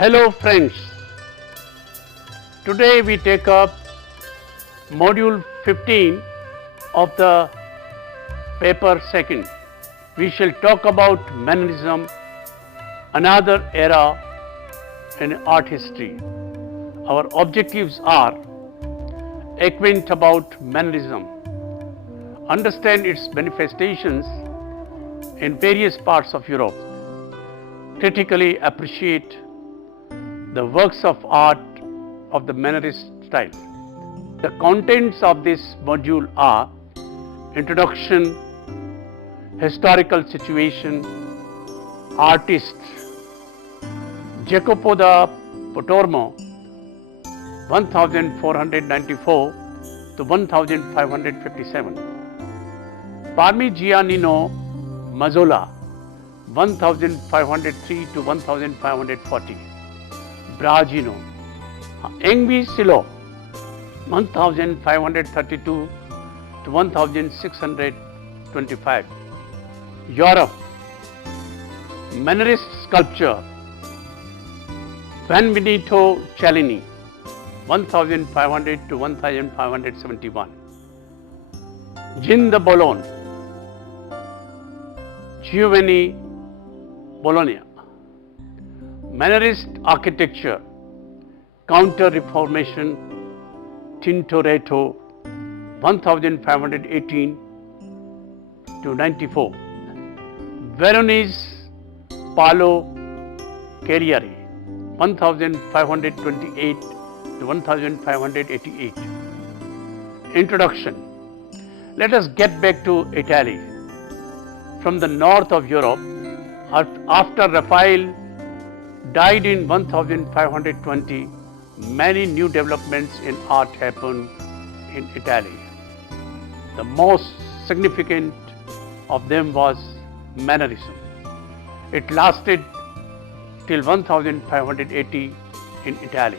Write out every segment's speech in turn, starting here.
Hello friends, today we take up module 15 of the paper second. We shall talk about Mannerism, another era in art history. Our objectives are acquaint about Mannerism, understand its manifestations in various parts of Europe, critically appreciate the works of art of the Mannerist style. The contents of this module are introduction, historical situation, artists, Jacopo da Pontormo 1494 to 1557, Parmigianino Mazzola 1503 to 1540, Bragino, Engvi Silo 1532 to 1625, Europe, Mannerist sculpture, Benvenuto Cellini 1500 to 1571, Gin de Boulogne, Giovanni Bologna, Mannerist architecture, Counter-Reformation, Tintoretto 1518 to 94, Veronese Paolo Carrieri 1528 to 1588. Introduction. Let us get back to Italy. From the north of Europe, after Raphael died in 1520, many new developments in art happened in Italy. The most significant of them was Mannerism. It lasted till 1580 in Italy,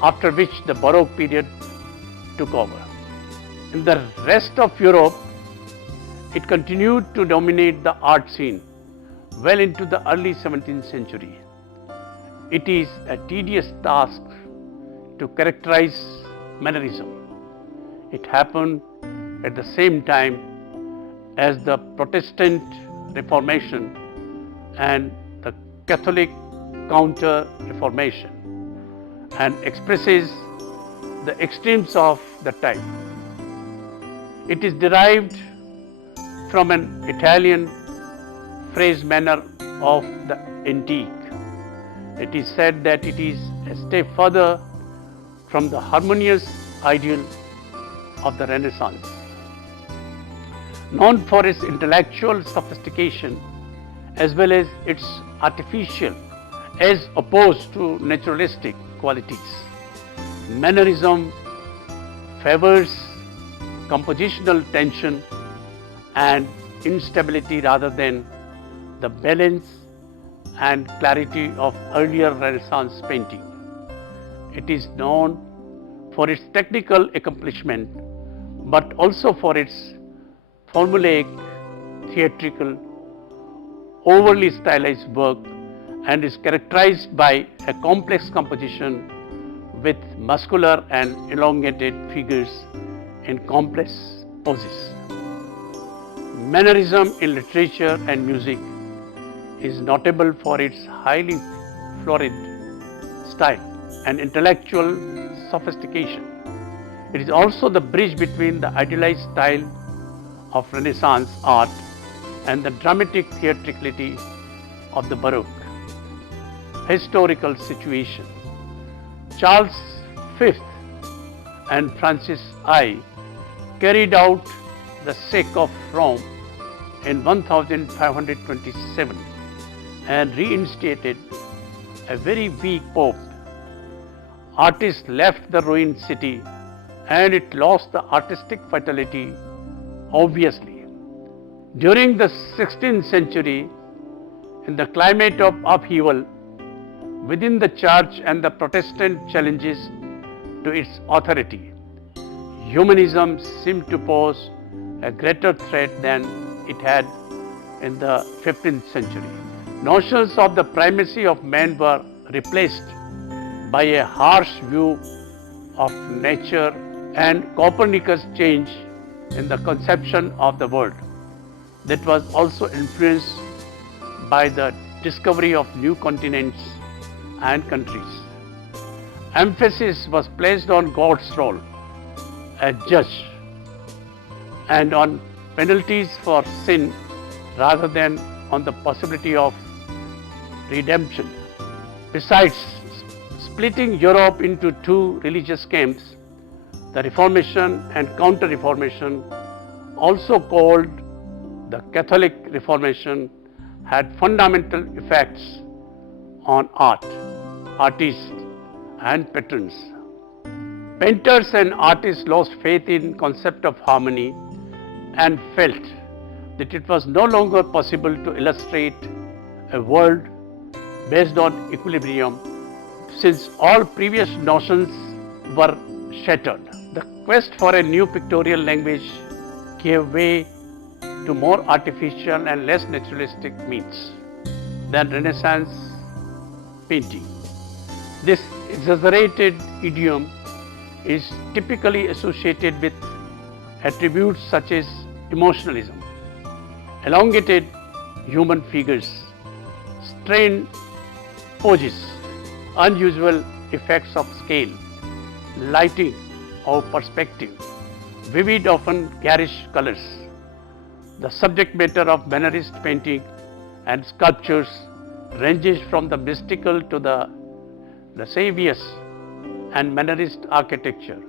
after which the Baroque period took over. In the rest of Europe, it continued to dominate the art scene well into the early 17th century. It is a tedious task to characterize Mannerism. It happened at the same time as the Protestant Reformation and the Catholic Counter-Reformation, and expresses the extremes of the time. It is derived from an Italian phrase manner of the antique. It is said that it is a step further from the harmonious ideal of the Renaissance. Known for its intellectual sophistication as well as its artificial as opposed to naturalistic qualities, Mannerism favors compositional tension and instability rather than the balance and clarity of earlier Renaissance painting. It is known for its technical accomplishment, but also for its formulaic, theatrical, overly stylized work, and is characterized by a complex composition with muscular and elongated figures in complex poses. Mannerism in literature and music is notable for its highly florid style and intellectual sophistication. It is also the bridge between the idealized style of Renaissance art and the dramatic theatricality of the Baroque. Historical situation. Charles V and Francis I carried out the sake of Rome in 1527 and reinstated a very weak pope. Artists left the ruined city and it lost the artistic vitality, obviously. During the 16th century, in the climate of upheaval within the church and the Protestant challenges to its authority, humanism seemed to pose a greater threat than it had in the 15th century. Notions of the primacy of man were replaced by a harsh view of nature and Copernicus' change in the conception of the world that was also influenced by the discovery of new continents and countries. Emphasis was placed on God's role as judge and on penalties for sin rather than on the possibility of redemption. Besides splitting Europe into two religious camps, the Reformation and Counter-Reformation, also called the Catholic Reformation, had fundamental effects on art, artists and patrons. Painters and artists lost faith in concept of harmony and felt that it was no longer possible to illustrate a world based on equilibrium since all previous notions were shattered. The quest for a new pictorial language gave way to more artificial and less naturalistic means than Renaissance painting. This exaggerated idiom is typically associated with attributes such as emotionalism, elongated human figures, strained poses, unusual effects of scale, lighting or perspective, vivid, often garish colors. The subject matter of Mannerist painting and sculptures ranges from the mystical to the lascivious, and Mannerist architecture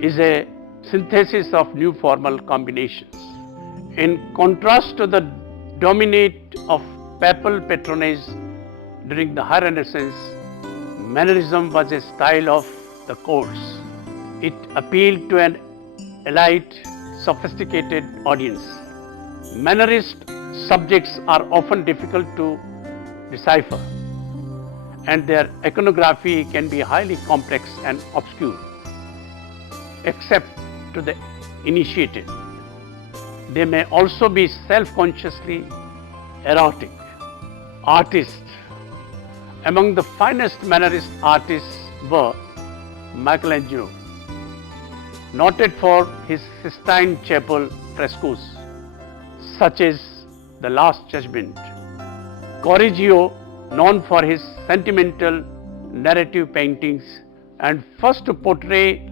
is a synthesis of new formal combinations. In contrast to the dominate of papal patronage during the High Renaissance, Mannerism was a style of the courts. It appealed to an elite, sophisticated audience. Mannerist subjects are often difficult to decipher, and their iconography can be highly complex and obscure, except to the initiated. They may also be self-consciously erotic. Artists. Among the finest Mannerist artists were Michelangelo, noted for his Sistine Chapel frescoes, such as The Last Judgment. Correggio, known for his sentimental narrative paintings and first to portray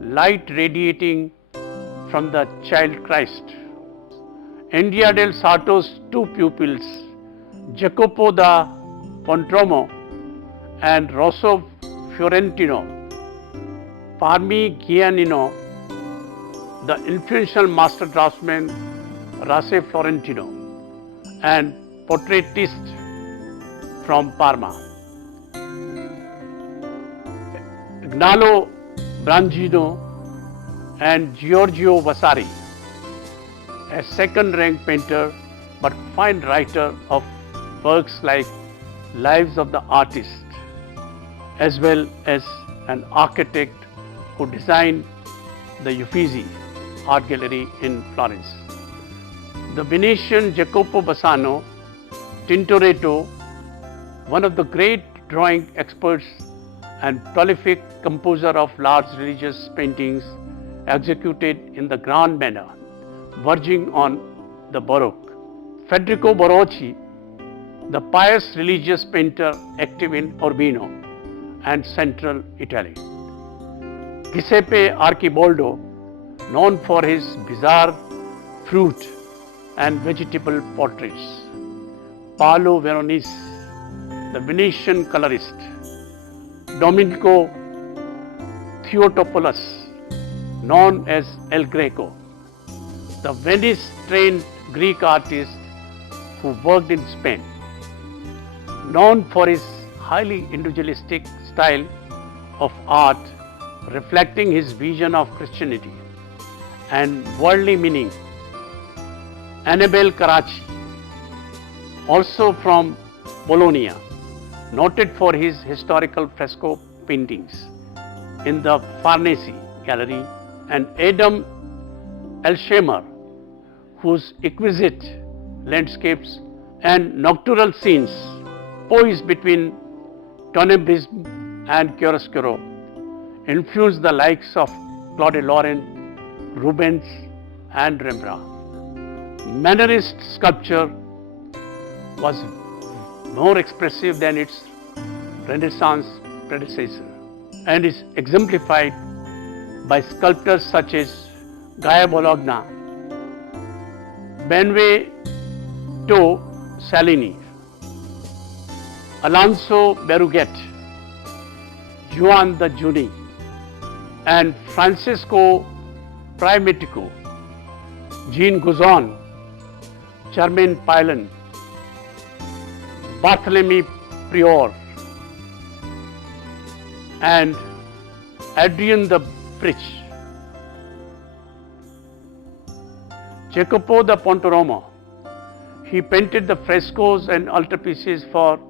light radiating from the child Christ. Andrea del Sarto's two pupils, Jacopo da Pontormo and Rosso Fiorentino, Parmigianino, the influential master draftsman Rasse Florentino, and portraitist from Parma, Ignalo Brangino and Giorgio Vasari, a second-rank painter but fine writer of works like Lives of the Artist, as well as an architect who designed the Uffizi art gallery in Florence. The Venetian Jacopo Bassano Tintoretto, one of the great drawing experts and prolific composer of large religious paintings executed in the grand manner, verging on the Baroque. Federico Barocci, the pious religious painter active in Urbino and central Italy. Giuseppe Archibaldo, known for his bizarre fruit and vegetable portraits. Paolo Veronese, the Venetian colorist. Domenico Theotopoulos, known as El Greco, the Venice-trained Greek artist who worked in Spain. Known for his highly individualistic style of art reflecting his vision of Christianity and worldly meaning. Annibale Carracci, also from Bologna, noted for his historical fresco paintings in the Farnese Gallery, and Adam Elshemer, whose exquisite landscapes and nocturnal scenes poised between Mannerism and chiaroscuro influenced the likes of Claude Lorrain, Rubens and Rembrandt. Mannerist sculpture was more expressive than its Renaissance predecessor and is exemplified by sculptors such as Gaia Bologna, Benvenuto Cellini, Alonso Berruguete, Juan de Juni, and Francisco Primitico, Jean Guzon, Germain Pilon, Barthélemy Prior, and Adrien de Brich. Jacopo da Pontormo, he painted the frescoes and altarpieces for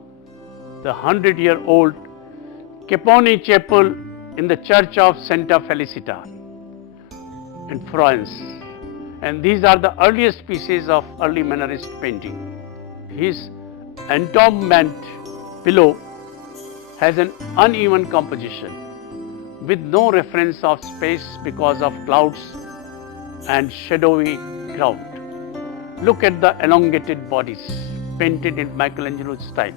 the 100-year-old Capponi Chapel in the Church of Santa Felicita in Florence, and these are the earliest pieces of early Mannerist painting. His entombment below has an uneven composition with no reference of space because of clouds and shadowy ground. Look at the elongated bodies painted in Michelangelo's style,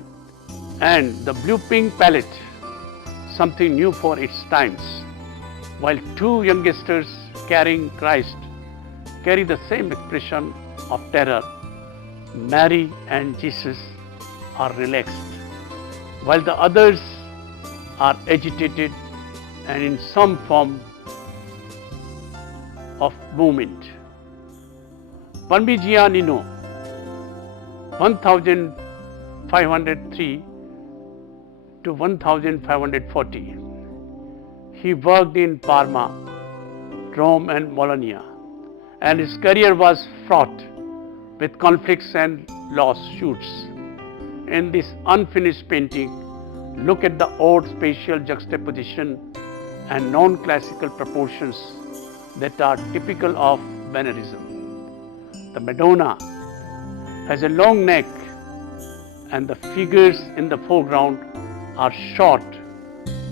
and the blue-pink palette, something new for its times, while two youngsters carrying Christ carry the same expression of terror. Mary and Jesus are relaxed, while the others are agitated and in some form of movement. Parmigianino, 1503 to 1540. He worked in Parma, Rome and Bologna, and his career was fraught with conflicts and lawsuits. In this unfinished painting, look at the odd spatial juxtaposition and non-classical proportions that are typical of Mannerism. The Madonna has a long neck and the figures in the foreground are short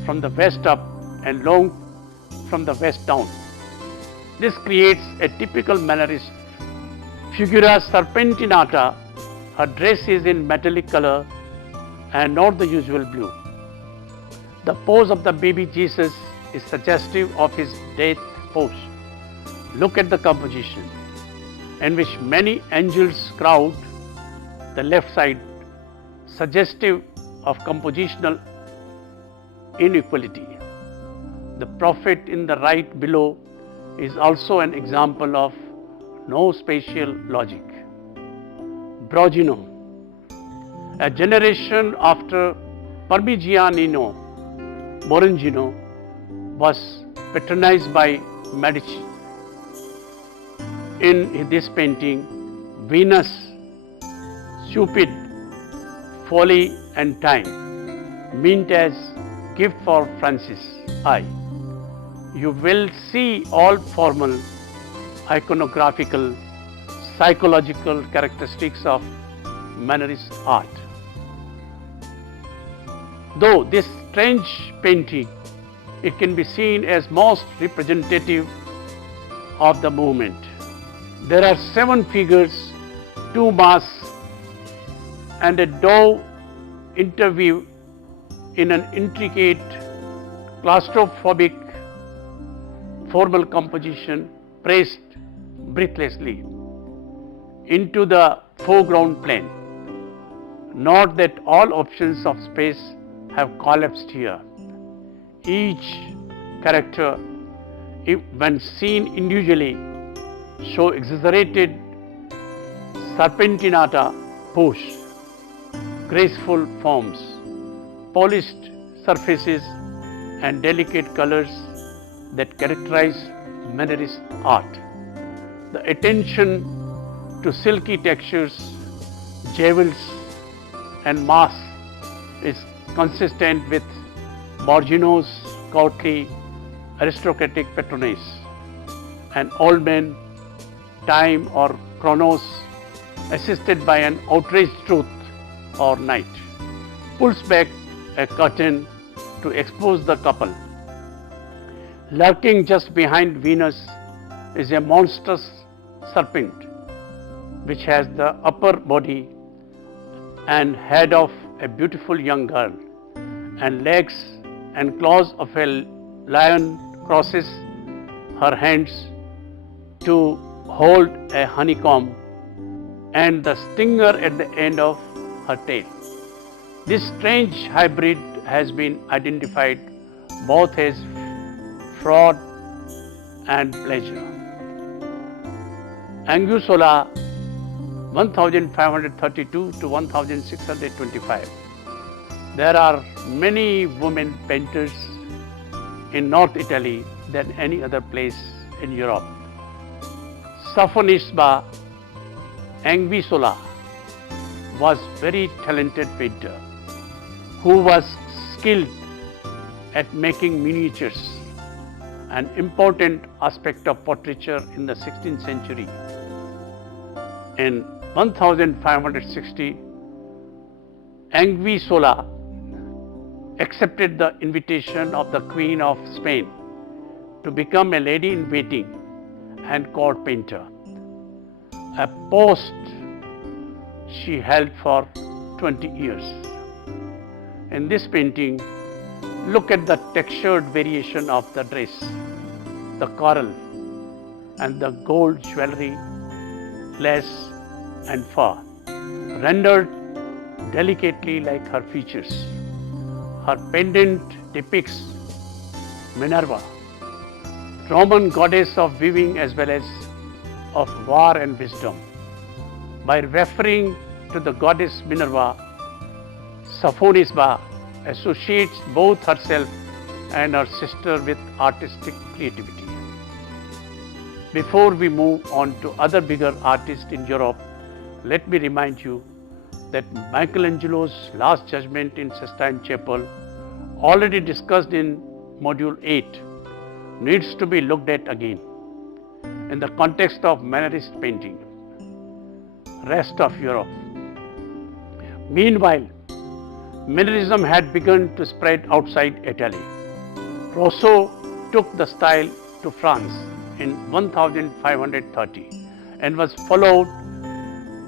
from the waist up and long from the waist down. This creates a typical Mannerist figura serpentinata. Her dress is in metallic color and not the usual blue. The pose of the baby Jesus is suggestive of his death pose. Look at the composition, in which many angels crowd the left side, suggestive of compositional inequality. The prophet in the right below is also an example of no spatial logic. Brogino, a generation after Parmigianino, Morangino was patronized by Medici. In this painting, Venus, Cupid, Folly and Time, meant as gift for Francis I. You will see all formal, iconographical, psychological characteristics of Mannerist art. Though this strange painting, it can be seen as most representative of the movement. There are 7 figures, 2 masks, and a dove interview in an intricate, claustrophobic, formal composition pressed breathlessly into the foreground plane. Note that all options of space have collapsed here. Each character, when seen individually, show exaggerated serpentinata pose, graceful forms, polished surfaces and delicate colors that characterize Mannerist art. The attention to silky textures, jewels and masks is consistent with Borgino's courtly aristocratic patronage. An old man, Time or Chronos, assisted by an outraged truth or night, pulls back a curtain to expose the couple. Lurking just behind Venus is a monstrous serpent which has the upper body and head of a beautiful young girl, and legs and claws of a lion crosses her hands to hold a honeycomb and the stinger at the end of her tail. This strange hybrid has been identified both as fraud and pleasure. Anguissola 1532 to 1625. There are many women painters in North Italy than any other place in Europe. Sophonisba Anguissola was very talented painter who was skilled at making miniatures, an important aspect of portraiture in the 16th century. In 1560, Anguissola accepted the invitation of the Queen of Spain to become a lady-in-waiting and court painter, a post she held for 20 years. In this painting, look at the textured variation of the dress, the coral, and the gold jewelry, lace, and fur, rendered delicately like her features. Her pendant depicts Minerva, Roman goddess of weaving as well as of war and wisdom. By referring to the goddess Minerva, Sophonisba associates both herself and her sister with artistic creativity. Before we move on to other bigger artists in Europe, let me remind you that Michelangelo's Last Judgment in Sistine Chapel, already discussed in Module 8, needs to be looked at again in the context of Mannerist painting. Rest of Europe. Meanwhile, Mannerism had begun to spread outside Italy. Rousseau took the style to France in 1530 and was followed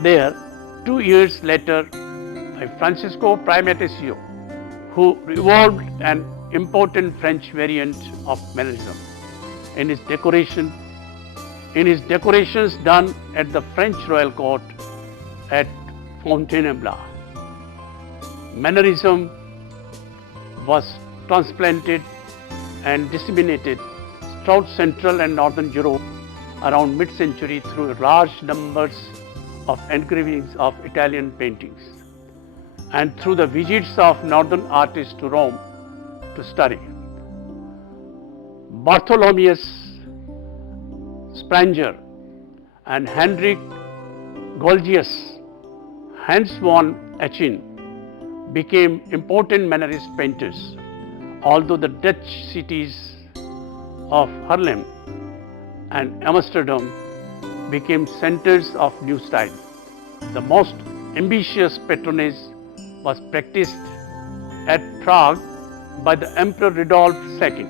there 2 years later by Francisco Primaticcio, who evolved an important French variant of Mannerism in his decorations done at the French royal court at Fontainebleau. Mannerism was transplanted and disseminated throughout Central and Northern Europe around mid-century through large numbers of engravings of Italian paintings and through the visits of northern artists to Rome to study. Bartholomeus Spranger and Heinrich Golgius, Hans von Achim, became important Mannerist painters, although the Dutch cities of Haarlem and Amsterdam became centers of new style. The most ambitious patronage was practiced at Prague by the Emperor Rudolf II.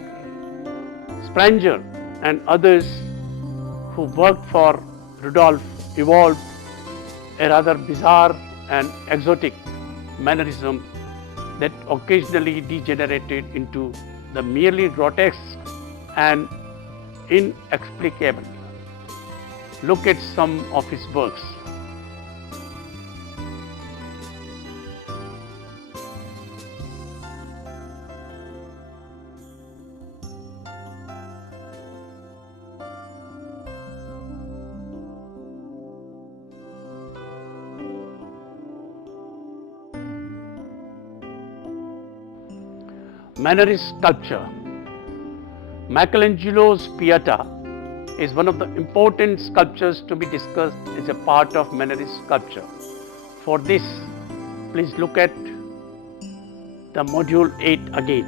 Spranger and others who worked for Rudolf evolved a rather bizarre and exotic Mannerism that occasionally degenerated into the merely grotesque and inexplicable. Look at some of his works. Mannerist sculpture. Michelangelo's Pieta is one of the important sculptures to be discussed as a part of Mannerist sculpture. For this, please look at the Module 8 again.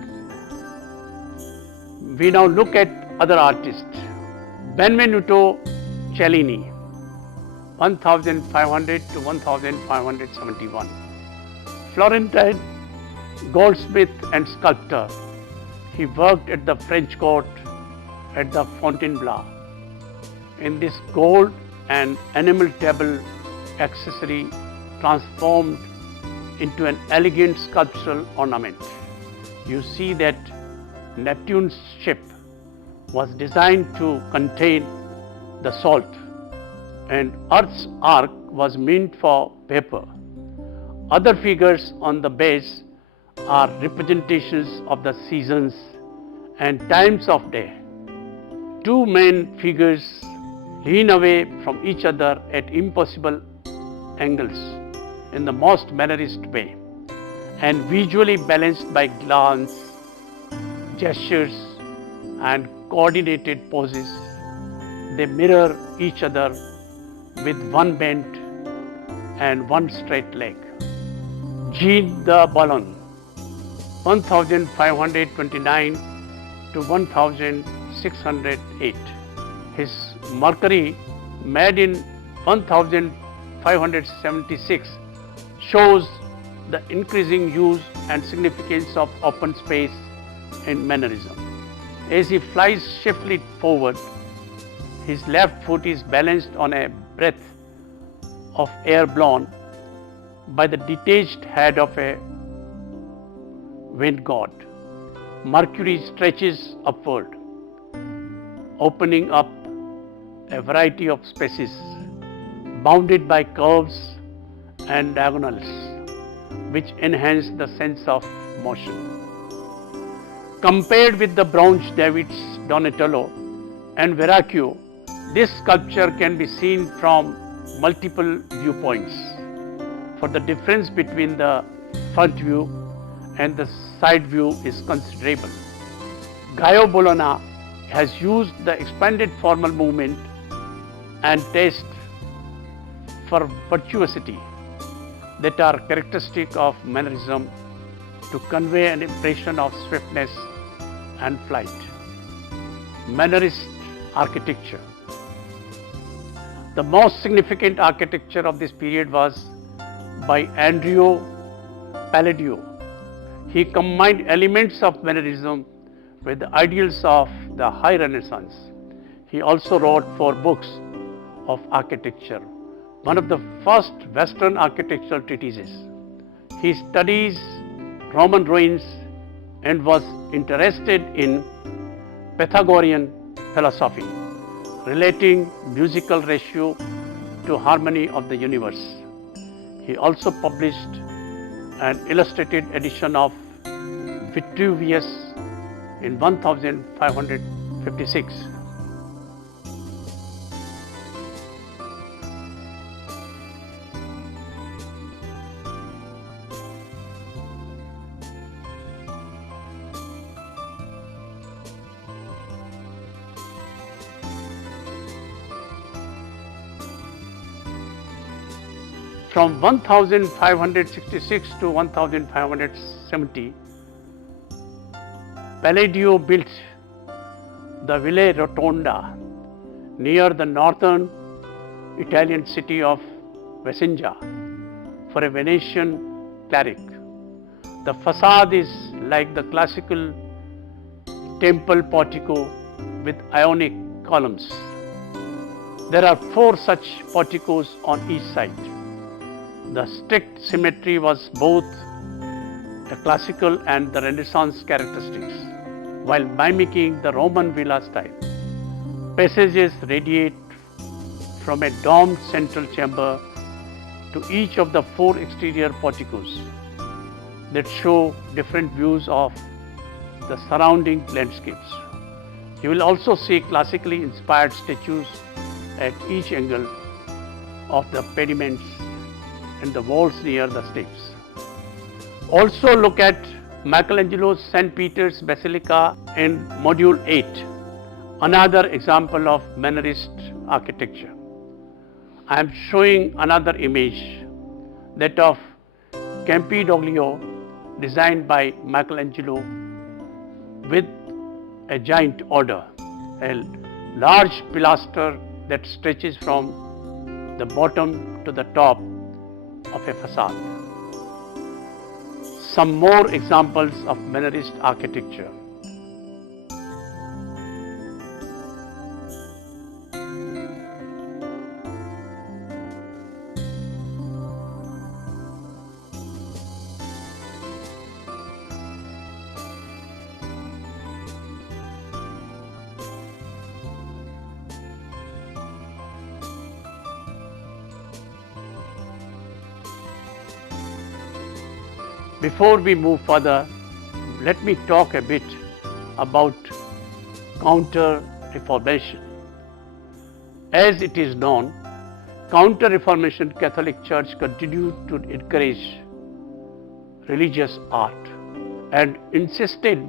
We now look at other artists. Benvenuto Cellini, 1500 to 1571. Florentine goldsmith and sculptor, he worked at the French court at the Fontainebleau. In this gold and enamel table accessory transformed into an elegant sculptural ornament. You see that Neptune's ship was designed to contain the salt, and Earth's arc was meant for paper. Other figures on the base are representations of the seasons and times of day. Two main figures lean away from each other at impossible angles in the most Mannerist way, and visually balanced by glance, gestures and coordinated poses. They mirror each other with one bent and one straight leg. Jean the Ballon, 1529 to 1608. His Mercury, made in 1576, shows the increasing use and significance of open space in Mannerism. As he flies swiftly forward, his left foot is balanced on a breath of air blown by the detached head of a wind god. Mercury stretches upward, opening up a variety of spaces bounded by curves and diagonals, which enhance the sense of motion. Compared with the bronze David's Donatello and Verrocchio, this sculpture can be seen from multiple viewpoints, for the difference between the front view and the side view is considerable. Gaio Bologna has used the expanded formal movement and taste for virtuosity that are characteristic of Mannerism to convey an impression of swiftness and flight. Mannerist architecture. The most significant architecture of this period was by Andrea Palladio. He combined elements of Mannerism with the ideals of the High Renaissance. He also wrote 4 books of architecture, one of the first Western architectural treatises. He studies Roman ruins and was interested in Pythagorean philosophy, relating musical ratio to harmony of the universe. He also published an illustrated edition of Vitruvius in 1556. From 1566 to 1570, Palladio built the Villa Rotonda near the northern Italian city of Vicenza for a Venetian cleric. The facade is like the classical temple portico with Ionic columns. There are 4 such porticos on each side. The strict symmetry was both a classical and the Renaissance characteristics, while mimicking the Roman villa style. Passages radiate from a domed central chamber to each of the 4 exterior porticos that show different views of the surrounding landscapes. You will also see classically inspired statues at each angle of the pediments and the walls near the steps. Also look at Michelangelo's St. Peter's Basilica in Module 8, another example of Mannerist architecture. I am showing another image, that of Campidoglio, designed by Michelangelo with a giant order, a large pilaster that stretches from the bottom to the top of a facade. some more examples of Mannerist architecture. Before we move further, let me talk a bit about Counter-Reformation. As it is known, Counter-Reformation Catholic Church continued to encourage religious art and insisted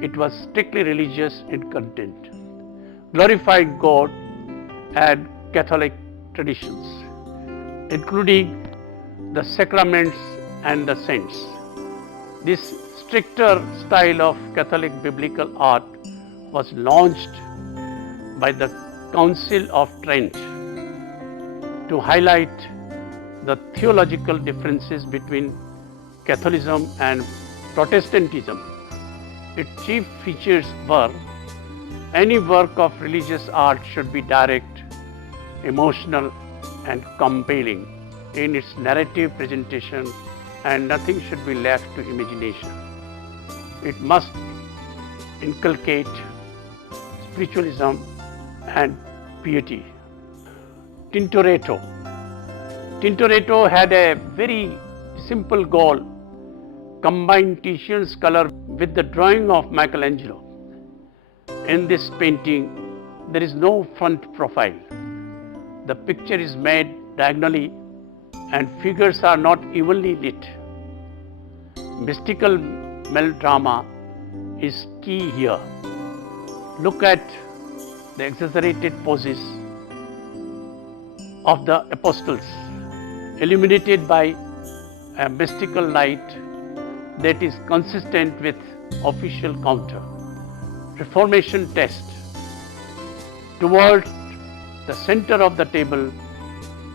it was strictly religious in content, glorifying God and Catholic traditions, including the sacraments and the saints. This stricter style of Catholic biblical art was launched by the Council of Trent to highlight the theological differences between Catholicism and Protestantism. Its chief features were: any work of religious art should be direct, emotional, and compelling in its narrative presentation, and nothing should be left to imagination. It must inculcate spiritualism and piety. Tintoretto. Tintoretto had a very simple goal: combine Titian's color with the drawing of Michelangelo. In this painting, there is no front profile. The picture is made diagonally and figures are not evenly lit. Mystical melodrama is key here. Look at the exaggerated poses of the apostles, illuminated by a mystical light that is consistent with official counter. Reformation text. Toward the center of the table,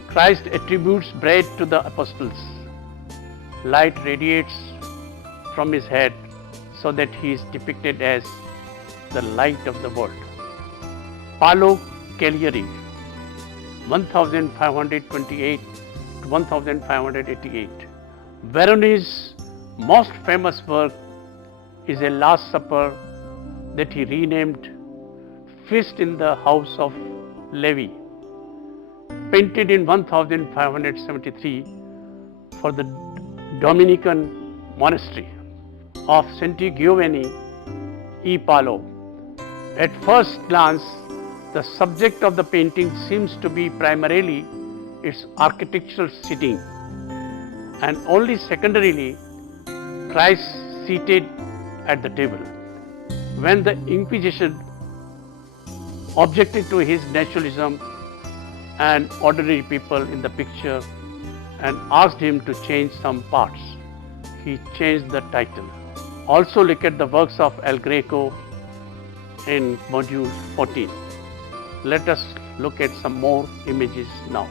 Christ attributes bread to the apostles. Light radiates from his head so that he is depicted as the light of the world. Paolo Cagliari, 1528 to 1588. Verone's most famous work is a Last Supper that he renamed Feast in the House of Levi, painted in 1573 for the Dominican monastery of St. Giovanni e Paolo. At first glance, the subject of the painting seems to be primarily its architectural setting, and only secondarily Christ seated at the table. When the Inquisition objected to his naturalism and ordinary people in the picture and asked him to change some parts, he changed the title. Also look at the works of El Greco in module 14. Let us look at some more images now.